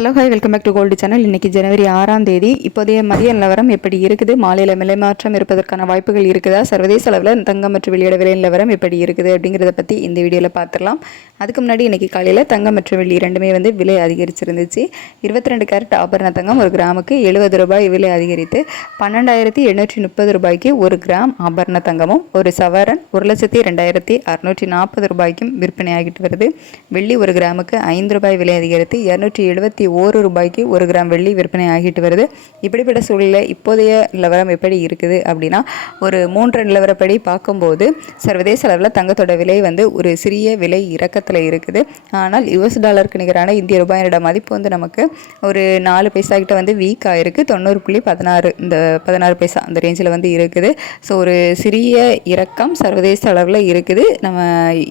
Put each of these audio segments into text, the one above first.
Hello hi welcome back to gold channel. இன்றைக்கி ஜனவரி 6ஆம் தேதி. இப்போதைய மதிய நிலவரம் எப்படி இருக்குது, மாலையில் விலை மாற்றம் இருப்பதற்கான வாய்ப்புகள் இருக்குதா, சர்வதேச அளவில் தங்கம் மற்றும் வெள்ளியோட விலை நிலவரம் எப்படி இருக்குது அப்படிங்கிறத பற்றி இந்த வீடியோவில் பார்த்துடலாம். அதுக்கு முன்னாடி இன்றைக்கி காலையில் தங்கம் மற்றும் வெள்ளி இரண்டுமே விலை அதிகரிச்சிருந்துச்சு. 22 கேரட் ஆபரண தங்கம் ஒரு கிராமுக்கு 70 ரூபாய் விலை அதிகரித்து 12,830 ரூபாய்க்கு ஒரு கிராம் ஆபரண தங்கமும் ஒரு சவரன் 1,02,640 ரூபாய்க்கும் விற்பனையாகிட்டு வருது. வெள்ளி ஒரு கிராமுக்கு 5 ரூபாய் விலை அதிகரித்து 271 ரூபாய்க்கு ஒரு கிராம் வெள்ளி விற்பனை ஆகிட்டு வருது. இப்படிப்பட்ட சூழலில் இப்போதைய நிலவரம் எப்படி இருக்குது அப்படின்னா, ஒரு 3 நிலவரப்படி பார்க்கும்போது சர்வதேச அளவில் தங்கத்தோட விலை ஒரு சிறிய விலை இறக்கத்தில் இருக்குது. ஆனால் US டாலருக்கு நிகரான இந்திய ரூபாயோட மதிப்பு நமக்கு ஒரு 4 பைசா கிட்ட வீக் ஆகிருக்கு. 90.16 இந்த 16 பைசா அந்த ரேஞ்சில் இருக்குது. ஸோ ஒரு சிறிய இறக்கம் சர்வதேச அளவில் இருக்குது. நம்ம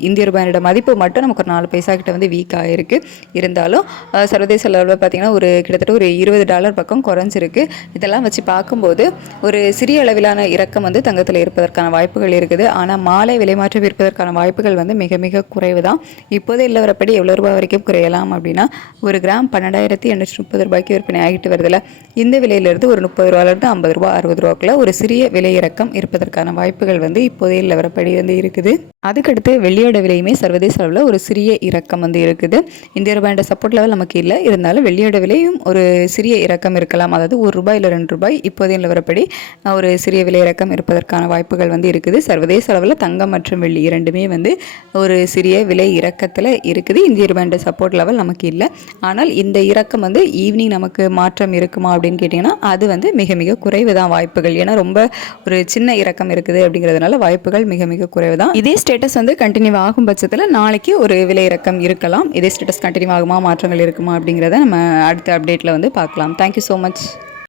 இந்திய ரூபாயோட மதிப்பு மட்டும் நமக்கு ஒரு 4 பைசா கிட்ட வீக் ஆகிருக்கு. இருந்தாலும் சர்வதேச அளவில் பார்த்தீங்கன்னா ஒரு கிட்டத்தட்ட ஒரு $20 பக்கம் குறைஞ்சிருக்கு. இதெல்லாம் வச்சு பார்க்கும்போது ஒரு சிறிய அளவிலான இறக்கம் தங்கத்தில் இருப்பதற்கான வாய்ப்புகள் இருக்குது. ஆனால் மாலை விலை மாற்றம் இருப்பதற்கான வாய்ப்புகள் மிக மிக குறைவு தான். இப்போதே இல்லவரப்படி எவ்வளோ ரூபாய் வரைக்கும் குறையலாம் அப்படின்னா, ஒரு கிராம் 12,830 ரூபாய்க்கு விற்பனை ஆகிட்டு வருதுல. இந்த விலையிலிருந்து ஒரு 30 ரூபாயிலிருந்து 50 ரூபா 60 ரூபாய்க்குள்ள ஒரு சிறிய விலை இறக்கம் இருப்பதற்கான வாய்ப்புகள் இப்போதே இல்லவரப்படி இருக்குது. அதுக்கடுத்து வெள்ளியோட விலையுமே சர்வதேச அளவில் ஒரு சிறிய இறக்கம் இருக்குது. இந்திய ரூபாயோட சப்போர்ட் லெவல் நமக்கு இல்லை. இருந்தாலும் வெள்ளியோட விலையும் ஒரு சிறிய இறக்கம் இருக்கலாம். அதாவது ₹1 இல்லை ₹2 இப்போதைய நிலவரப்படி ஒரு சிறிய விலை இறக்கம் இருப்பதற்கான வாய்ப்புகள் இருக்குது. சர்வதேச அளவில் தங்கம் மற்றும் வெள்ளி இரண்டுமே ஒரு சிறிய விலை இறக்கத்தில் இருக்குது. இந்திய ரூபாயோட சப்போர்ட் லெவல் நமக்கு இல்லை. ஆனால் இந்த இறக்கம் ஈவினிங் நமக்கு மாற்றம் இருக்குமா அப்படின்னு கேட்டிங்கன்னா, அது மிக மிக குறைவு தான் வாய்ப்புகள். ஏன்னா ரொம்ப ஒரு சின்ன இறக்கம் இருக்குது அப்படிங்கிறதுனால வாய்ப்புகள் மிக மிக குறைவு தான். இதே ஸ்டேட்டஸ் கண்டினியூ ஆகும் பட்சத்தில் நாளைக்கு ஒரு விலை இறக்கம் இருக்கலாம். இதே ஸ்டேட்டஸ் கண்டினியூ ஆகுமா, மாற்றங்கள் இருக்குமா அப்படிங்கிறத நம்ம அடுத்த அப்டேட்டில் பார்க்கலாம். Thank you so much.